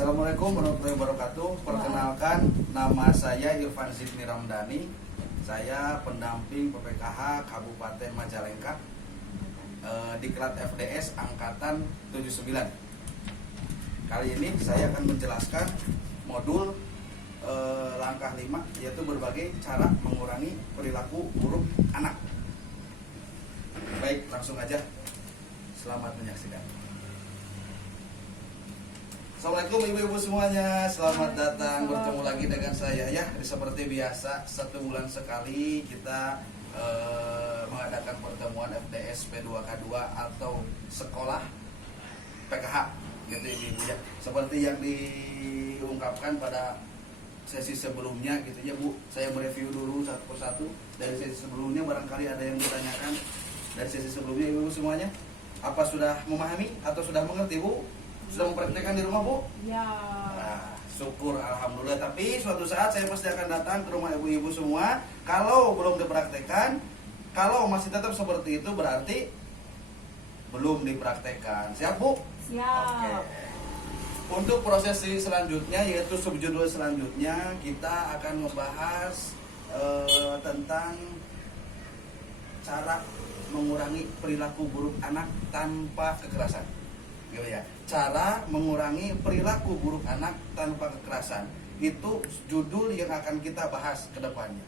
Assalamualaikum warahmatullahi wabarakatuh. Perkenalkan, nama saya Irfan Zidni Ramdhani. Saya pendamping PPKH Kabupaten Majalengka, Diklat FDS Angkatan 79. Kali ini saya akan menjelaskan modul langkah 5, yaitu berbagai cara mengurangi perilaku buruk anak. Baik, langsung aja. Selamat menyaksikan. Assalamualaikum ibu-ibu semuanya, selamat datang, bertemu lagi dengan saya ya. Seperti biasa, 1 bulan sekali kita mengadakan pertemuan FDS P2K2 atau sekolah PKH gitu ibu-ibu ya. Seperti yang diungkapkan pada sesi sebelumnya gitu ya Bu. Saya mereview dulu satu persatu dari sesi sebelumnya, barangkali ada yang ditanyakan dari sesi sebelumnya ibu-ibu semuanya. Apa sudah memahami atau sudah mengerti Bu? Sudah mempraktekkan di rumah Bu? Ya. Nah, syukur alhamdulillah. Tapi suatu saat saya pasti akan datang ke rumah ibu-ibu semua. Kalau belum dipraktekkan, kalau masih tetap seperti itu berarti belum dipraktekkan. Siap Bu? Siap. Oke. Untuk prosesi selanjutnya, yaitu subjudul selanjutnya, kita akan membahas tentang cara mengurangi perilaku buruk anak tanpa kekerasan. Gitu ya. Cara mengurangi perilaku buruk anak tanpa kekerasan. Itu judul yang akan kita bahas ke depannya.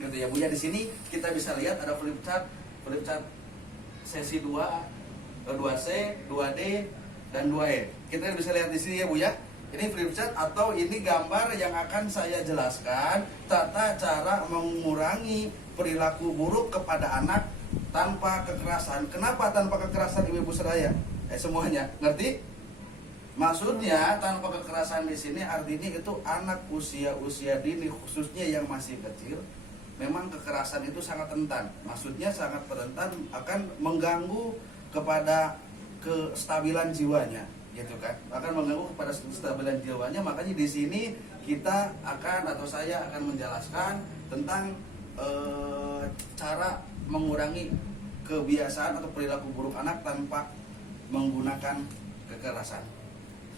Gitu ya Bu ya. Di sini kita bisa lihat ada flip chart sesi 2, 2C, 2D dan 2E. Kita bisa lihat di sini ya Bu ya. Ini flip chart atau ini gambar yang akan saya jelaskan tata cara mengurangi perilaku buruk kepada anak tanpa kekerasan. Kenapa tanpa kekerasan ibu-ibu seraya? Semuanya ngerti? Maksudnya tanpa kekerasan di sini artinya itu anak usia dini, khususnya yang masih kecil, memang kekerasan itu sangat rentan. Maksudnya sangat rentan akan mengganggu kepada kestabilan jiwanya, gitu kan? Akan mengganggu kepada kestabilan jiwanya. Makanya di sini kita akan atau saya akan menjelaskan tentang cara mengurangi kebiasaan atau perilaku buruk anak tanpa menggunakan kekerasan.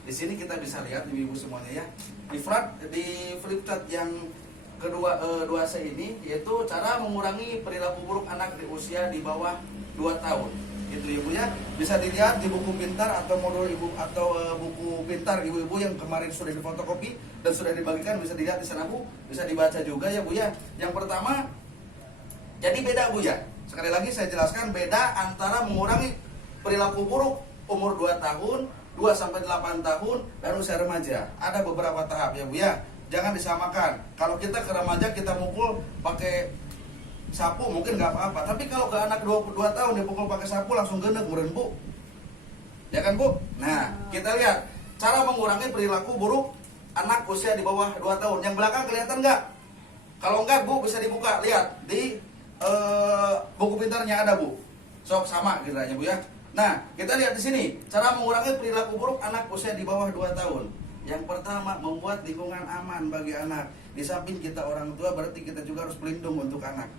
Di sini kita bisa lihat ibu-ibu semuanya ya. Di flip chart yang kedua 2C ini yaitu cara mengurangi perilaku buruk anak di usia di bawah 2 tahun. Itu ibu ya. Bisa dilihat di buku pintar atau modul ibu atau buku pintar ibu-ibu yang kemarin sudah difotokopi dan sudah dibagikan, bisa dilihat di sana Bu. Bisa dibaca juga ya Bu ya. Yang pertama, jadi beda Bu ya. Sekali lagi saya jelaskan beda antara mengurangi perilaku buruk umur 2 tahun, 2 sampai 8 tahun dan usia remaja. Ada beberapa tahap ya Bu ya. Jangan disamakan. Kalau kita ke remaja kita mukul pakai sapu mungkin nggak apa-apa. Tapi kalau ke anak 22 tahun dipukul pakai sapu langsung gendek meren Bu. Ya kan Bu? Nah, kita lihat cara mengurangi perilaku buruk anak usia di bawah 2 tahun. Yang belakang kelihatan nggak? Kalau nggak Bu bisa dibuka. Lihat di buku pintarnya ada Bu. Sok sama kiranya Bu ya. Nah, kita lihat di sini cara mengurangi perilaku buruk anak usia di bawah 2 tahun. Yang pertama, membuat lingkungan aman bagi anak. Di samping kita orang tua, berarti kita juga harus pelindung untuk anak.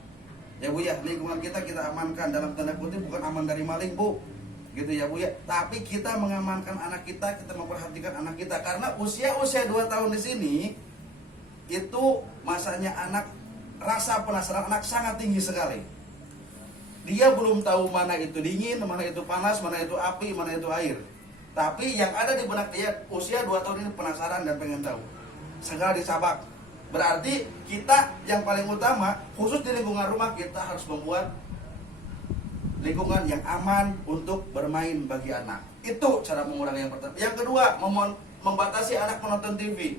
Ya Bu ya, lingkungan kita amankan, dalam tanda kutip bukan aman dari maling Bu. Gitu ya Bu ya. Tapi kita mengamankan anak kita memperhatikan anak kita karena usia 2 tahun di sini itu masanya anak, rasa penasaran anak sangat tinggi sekali. Dia belum tahu mana itu dingin, mana itu panas, mana itu api, mana itu air. Tapi yang ada di benak dia usia 2 tahun ini penasaran dan pengen tahu. Segala disabak. Berarti kita yang paling utama, khusus di lingkungan rumah, kita harus membuat lingkungan yang aman untuk bermain bagi anak. Itu cara mengurangi yang pertama. Yang kedua, membatasi anak menonton TV.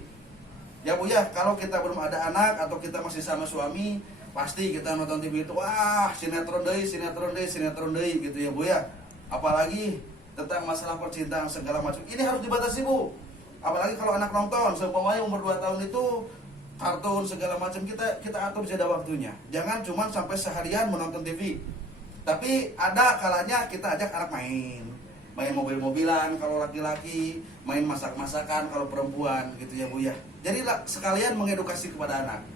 Ya Bu ya, kalau kita belum ada anak atau kita masih sama suami, pasti kita nonton TV itu, wah sinetron deui gitu ya Bu ya. Apalagi tentang masalah percintaan segala macam. Ini harus dibatasi Bu. Apalagi kalau anak nonton, seumpamanya umur 2 tahun itu kartun segala macam, kita atur jeda waktunya. Jangan cuma sampai seharian menonton TV. Tapi ada kalanya kita ajak anak main mobil-mobilan kalau laki-laki, main masak-masakan kalau perempuan gitu ya Bu ya. Jadi sekalian mengedukasi kepada anak.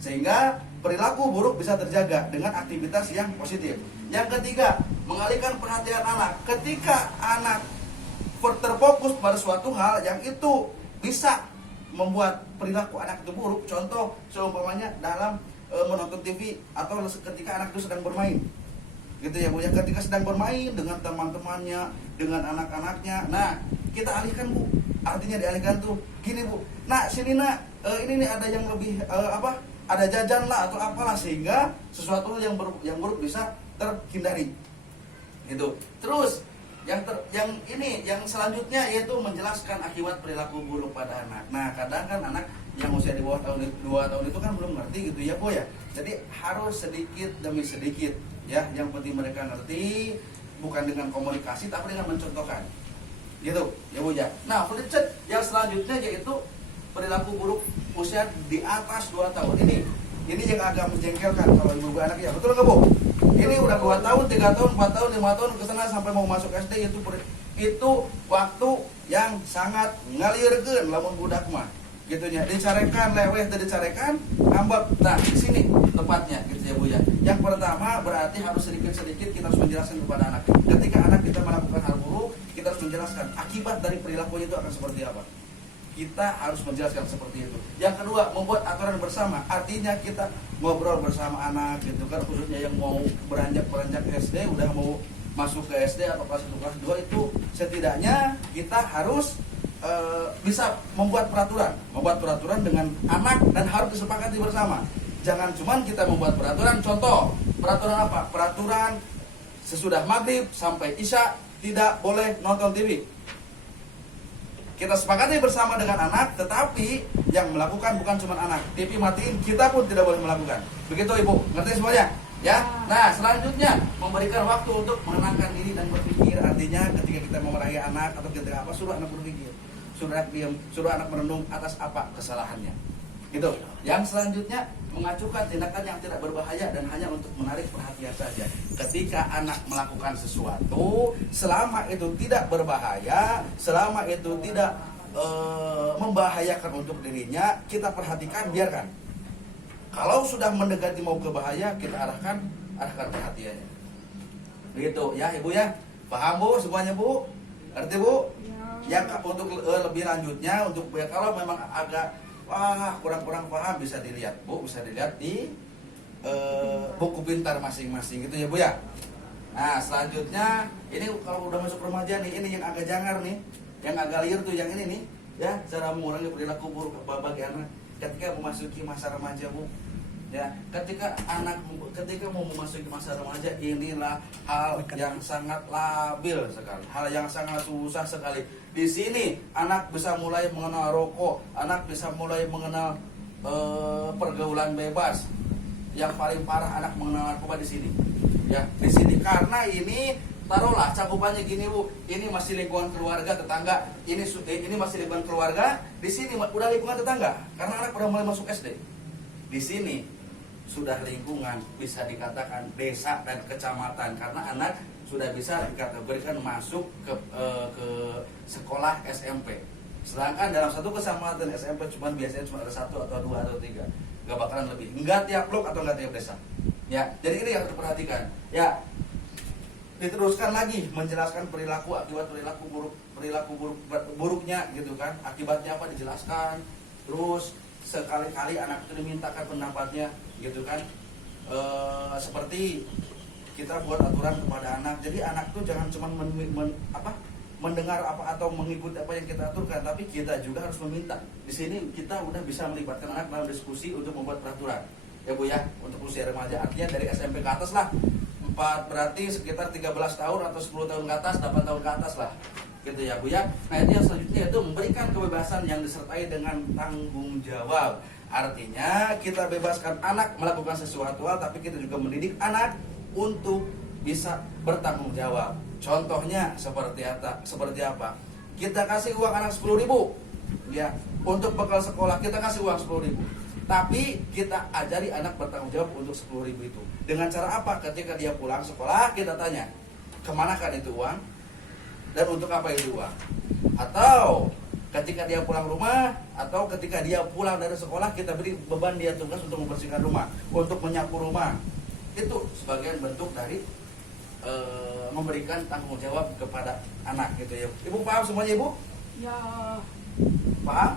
Sehingga perilaku buruk bisa terjaga dengan aktivitas yang positif. Yang ketiga, mengalihkan perhatian anak. Ketika anak terfokus pada suatu hal yang itu bisa membuat perilaku anak itu buruk. Contoh seumpamanya dalam menonton TV atau ketika anak itu sedang bermain, gitu ya Bu ya, ketika sedang bermain dengan teman-temannya, dengan anak-anaknya, nah kita alihkan Bu, artinya dialihkan tuh gini Bu, nah sini nak, ini nih ada yang lebih ada jajan lah atau apalah, sehingga sesuatu yang buruk bisa terhindari gitu. Terus yang selanjutnya yaitu menjelaskan akibat perilaku buruk pada anak. Nah kadang kan anak yang usia di bawah 2 tahun itu kan belum ngerti gitu ya Bu ya, jadi harus sedikit demi sedikit ya, yang penting mereka ngerti, bukan dengan komunikasi tapi dengan mencontohkan gitu ya Bu ya. Nah prinsip yang selanjutnya yaitu perilaku buruk usia di atas 2 tahun. Ini yang agak menjengkelkan kalau ibu anak ya, betul nggak Bu? Ini udah 2 tahun, 3 tahun, 4 tahun, 5 tahun kesana sampai mau masuk SD, itu waktu yang sangat ngalirkeun lamun budak mah gitu nya, dicarekan leweh teu dicarekan ngambek. Nah di sini tepatnya gitu ya Bu ya. Yang pertama berarti harus sedikit-sedikit kita harus menjelaskan kepada anak. Ketika anak kita melakukan hal buruk, kita harus menjelaskan akibat dari perilakunya itu akan seperti apa. Kita harus menjelaskan seperti itu. Yang kedua, membuat aturan bersama. Artinya kita ngobrol bersama anak gitu kan, khususnya yang mau beranjak SD, udah mau masuk ke SD atau kelas 1 kelas 2, itu setidaknya kita harus bisa membuat peraturan dengan anak dan harus disepakati bersama. Jangan cuman kita membuat peraturan, contoh peraturan apa? Peraturan sesudah maghrib sampai isya tidak boleh nonton TV. Kita sepakati bersama dengan anak, tetapi yang melakukan bukan cuma anak. TV matiin, kita pun tidak boleh melakukan. Begitu Ibu, ngerti semuanya? Ya. Nah, selanjutnya memberikan waktu untuk menenangkan diri dan berpikir. Artinya ketika kita memarahi anak atau ketika apa, suruh anak berpikir, suruh anak diam, suruh anak merenung atas apa kesalahannya. Gitu. Yang selanjutnya mengacukan tindakan yang tidak berbahaya dan hanya untuk menarik perhatian saja. Ketika anak melakukan sesuatu, selama itu tidak berbahaya, selama itu tidak membahayakan untuk dirinya, kita perhatikan, biarkan. Kalau sudah mendekati mau ke bahaya, kita arahkan perhatiannya. Begitu ya Ibu ya. Paham Bu semuanya Bu? Ngerti Bu? Ya. Yang untuk lebih lanjutnya, untuk ya kalau memang agak kurang paham, bisa dilihat Bu, bisa dilihat di buku pintar masing-masing gitu ya Bu ya. Nah selanjutnya ini kalau udah masuk remaja nih, ini yang agak jangar nih, yang agak liar tuh yang ini nih ya, cara mengurangi perilaku buruk bagi anak ketika memasuki masa remaja Bu. Ya, ketika mau memasuki masa remaja, inilah hal yang sangat labil sekali, hal yang sangat susah sekali. Di sini anak bisa mulai mengenal rokok, anak bisa mulai mengenal pergaulan bebas. Yang paling parah anak mengenal narkoba di sini. Ya, di sini karena ini taruhlah cakupannya gini Bu, ini masih lingkungan keluarga tetangga, ini masih lingkungan keluarga, di sini udah lingkungan tetangga karena anak udah mulai masuk SD. Di sini sudah lingkungan bisa dikatakan desa dan kecamatan karena anak sudah bisa dikategorikan masuk ke sekolah SMP. Sedangkan dalam satu kecamatan SMP biasanya cuma ada 1 atau 2 atau 3, nggak bakalan lebih, nggak tiap blok atau nggak tiap desa. Ya, jadi ini yang harus diperhatikan. Ya, diteruskan lagi menjelaskan akibat perilaku buruknya gitu kan, akibatnya apa dijelaskan. Terus sekali-kali anak itu dimintakan pendapatnya gitu kan, seperti kita buat aturan kepada anak. Jadi anak itu jangan cuma mendengar apa atau mengikuti apa yang kita aturkan, tapi kita juga harus meminta. Di sini kita udah bisa melibatkan anak dalam diskusi untuk membuat peraturan ya Bu ya, untuk usia remaja, artinya dari SMP ke atas lah, 4 berarti sekitar 13 tahun atau 10 tahun ke atas, 8 tahun ke atas lah gitu ya Bu ya. Nah itu yang selanjutnya itu memberikan kebebasan yang disertai dengan tanggung jawab. Artinya kita bebaskan anak melakukan sesuatu hal, tapi kita juga mendidik anak untuk bisa bertanggung jawab. Contohnya seperti apa? Kita kasih uang anak 10.000 ya, untuk bekal sekolah kita kasih uang 10.000. Tapi kita ajari anak bertanggung jawab untuk 10.000 itu. Dengan cara apa? Ketika dia pulang sekolah kita tanya, kemana kan itu uang? Dan untuk apa itu uang? Atau ketika dia pulang rumah, atau ketika dia pulang dari sekolah, kita beri beban dia tugas untuk membersihkan rumah, untuk menyapu rumah. Itu sebagian bentuk dari memberikan tanggung jawab kepada anak gitu ya. Ibu paham semuanya Ibu? Ya. Paham?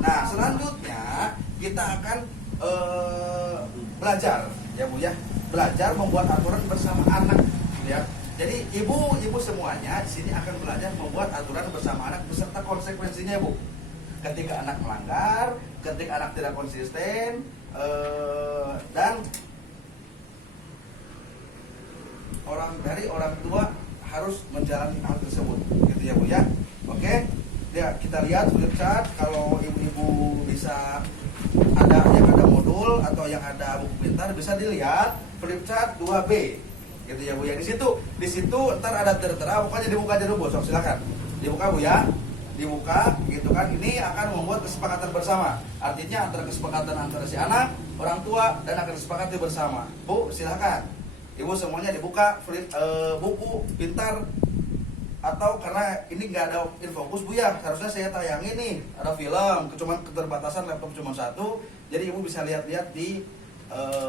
Nah, selanjutnya kita akan belajar ya Bu ya. Belajar membuat aturan bersama anak ya. Jadi ibu semuanya di sini akan belajar membuat aturan bersama anak beserta konsekuensinya Bu. Ketika anak melanggar, ketika anak tidak konsisten, dan orang tua harus menjalani hal tersebut, gitu ya Bu ya. Oke, ya kita lihat flip chart. Kalau ibu-ibu bisa ada yang ada modul atau yang ada buku pintar, bisa dilihat flip chart 2B, gitu ya Bu ya. Di situ ntar ada tertera, pokoknya dibuka aja dulu Bu. So, silakan dibuka Bu ya. Dibuka gitu kan, ini akan membuat kesepakatan bersama, artinya antara kesepakatan antara si anak, orang tua, dan akan disepakati bersama. Bu silakan ibu semuanya dibuka buku pintar, atau karena ini nggak ada infokus Bu ya, harusnya saya tayangin nih, ada film, cuman keterbatasan laptop cuma satu, jadi ibu bisa lihat-lihat di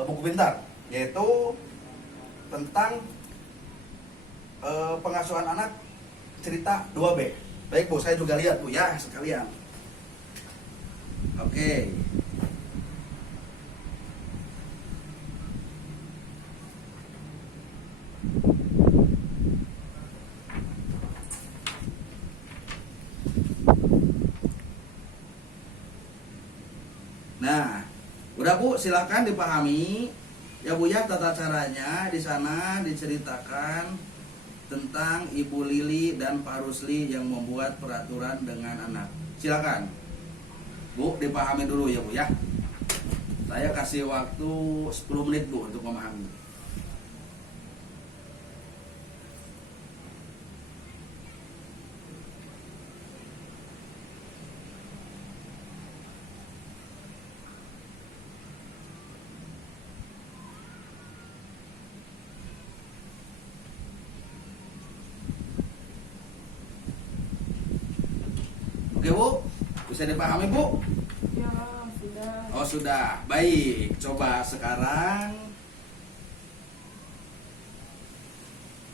buku pintar, yaitu tentang pengasuhan anak cerita 2B. Baik Bu, saya juga lihat Bu ya sekalian. Oke. Nah, udah Bu, silakan dipahami ya Bu ya tata caranya. Di sana diceritakan tentang Ibu Lili dan Pak Rusli yang membuat peraturan dengan anak. Silakan Bu, dipahami dulu ya Bu ya. Saya kasih waktu 10 menit Bu untuk memahami. Oke Bu, bisa dipahami Bu? Ya, sudah. Oh sudah, baik. Coba sekarang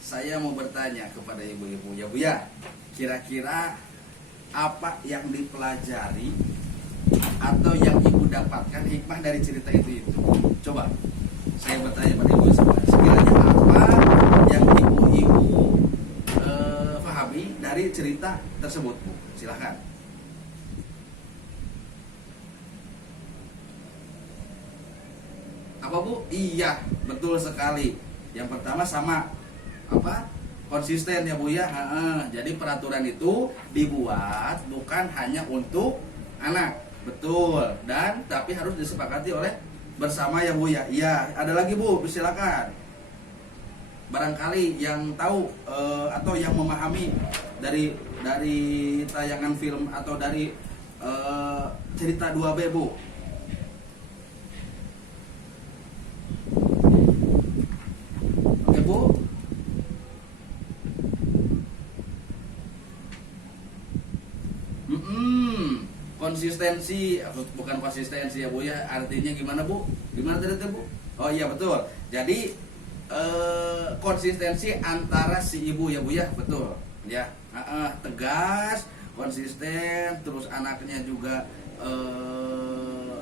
saya mau bertanya kepada ibu-ibu ya Bu ya. Kira-kira apa yang dipelajari atau yang ibu dapatkan hikmah dari cerita itu? Coba saya bertanya pada ibu semua. Sekiranya apa yang ibu-ibu pahami dari cerita tersebut Bu? Silahkan. Apa Bu? Iya, betul sekali. Yang pertama sama apa? Konsisten ya Bu ya. Jadi peraturan itu dibuat bukan hanya untuk anak, betul. Dan tapi harus disepakati oleh bersama ya Bu ya. Iya, ada lagi Bu, silakan. Barangkali yang tahu atau yang memahami dari tayangan film atau dari cerita 2B Bu. Bu, konsistensi, bukan konsistensi ya Bu ya, artinya gimana Bu? Gimana tadi Bu? Oh iya betul. Jadi konsistensi antara si ibu ya Bu ya, betul ya. Tegas, konsisten, terus anaknya juga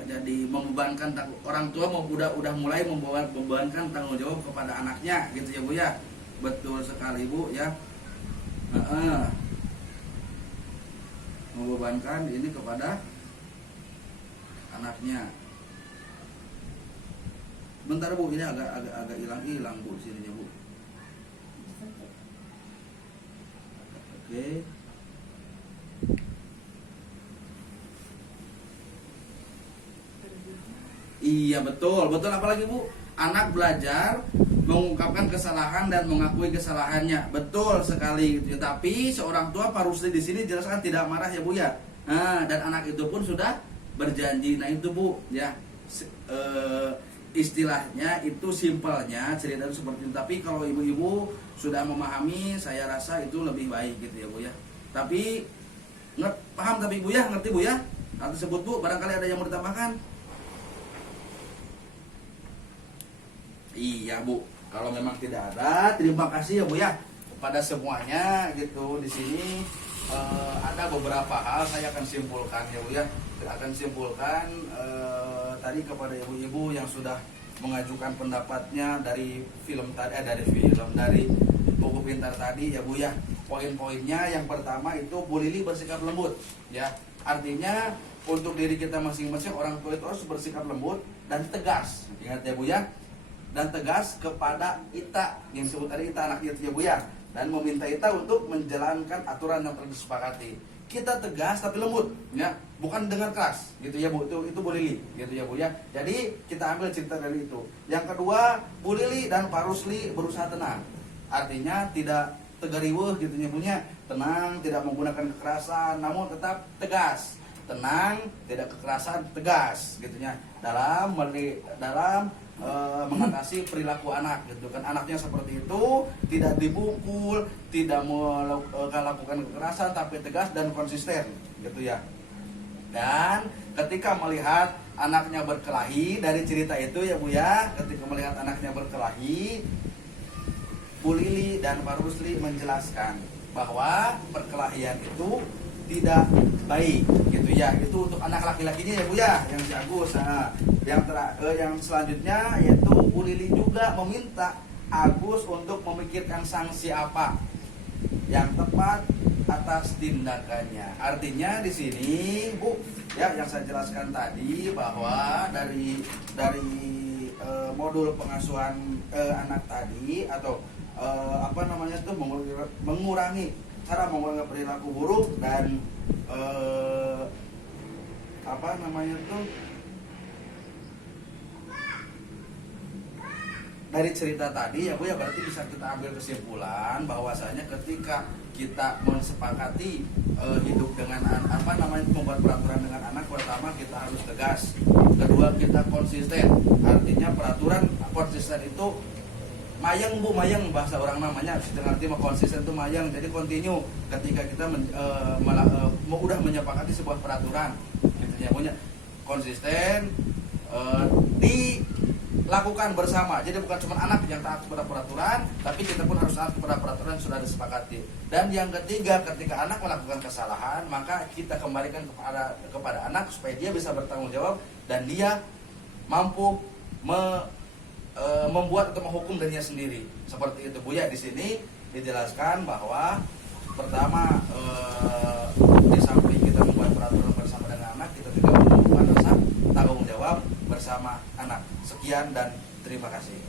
jadi membebankan orang tua udah mulai membebankan tanggung jawab kepada anaknya gitu ya Bu ya. Betul sekali Bu ya. Membebankan ini kepada anaknya. Bentar Bu, ini agak hilang Bu di sininya Bu. Oke. Iya betul apalagi Bu? Anak belajar mengungkapkan kesalahan dan mengakui kesalahannya. Betul sekali gitu ya. Tapi seorang tua Pak Rusli di sini jelaskan tidak marah ya Bu ya. Dan anak itu pun sudah berjanji. Nah itu Bu ya. Istilahnya itu simpelnya cerita itu seperti itu. Tapi kalau ibu-ibu sudah memahami, saya rasa itu lebih baik gitu ya Bu ya. Tapi paham tapi Bu ya, ngerti Bu ya? Hal tersebut Bu, barangkali ada yang mau ditambahkan? Iya Bu, kalau memang tidak ada, terima kasih ya Bu ya kepada semuanya gitu. Di sini ada beberapa hal saya akan simpulkan ya Bu ya. Akan simpulkan tadi kepada ibu-ibu yang sudah mengajukan pendapatnya dari dari buku pintar tadi ya Bu ya. Poin-poinnya yang pertama itu Bu Lili bersikap lembut ya. Artinya untuk diri kita masing-masing orang tua itu harus bersikap lembut dan tegas. Ingat ya Bu ya. Dan tegas kepada Ita yang disebut tadi Ita anaknya itu ya Bu ya. Dan meminta Ita untuk menjalankan aturan yang telah disepakati. Kita tegas tapi lembut ya, bukan dengan keras gitu ya Bu. Itu Bu Lili gitu ya Bu ya. Jadi kita ambil cerita dari itu. Yang kedua, Bu Lili dan Pak Rusli berusaha tenang. Artinya tidak tegariweuh gitu ya Bu ya. Tenang, tidak menggunakan kekerasan namun tetap tegas. Tenang, tidak kekerasan, tegas gitu ya. Dalam mengatasi perilaku anak gitu kan. Anaknya seperti itu, tidak dipukul, tidak melakukan kekerasan tapi tegas dan konsisten gitu ya. Dan ketika melihat anaknya berkelahi, dari cerita itu ya Bu ya, ketika melihat anaknya berkelahi, Bu Lili dan Pak Rusli menjelaskan bahwa perkelahian itu tidak baik gitu ya. Itu untuk anak laki-lakinya ya Bu ya, yang si Agus. Nah, yang selanjutnya yaitu Bu Lili juga meminta Agus untuk memikirkan sanksi apa yang tepat atas tindakannya. Artinya di sini Bu ya, yang saya jelaskan tadi bahwa dari modul pengasuhan anak tadi atau mengurangi perilaku buruk dan dari cerita tadi ya Bu ya, berarti bisa kita ambil kesimpulan bahwasanya ketika kita mensepakati hidup dengan membuat peraturan dengan anak, pertama kita harus tegas, kedua kita konsisten. Artinya peraturan konsisten itu mayang Bu, mayang bahasa orang namanya, artinya konsisten itu mayang, jadi continue ketika kita udah menyepakati sebuah peraturan gitu ya, punya konsisten dilakukan bersama. Jadi bukan cuma anak yang taat kepada peraturan, tapi kita pun harus taat kepada peraturan yang sudah disepakati. Dan yang ketiga, ketika anak melakukan kesalahan, maka kita kembalikan kepada anak supaya dia bisa bertanggung jawab dan dia mampu membuat atau menghukum dirinya sendiri. Seperti itu Bu ya. Di sini dijelaskan bahwa pertama di samping kita membuat peraturan bersama dengan anak, kita juga membuat rasa tanggung jawab bersama anak. Sekian dan terima kasih.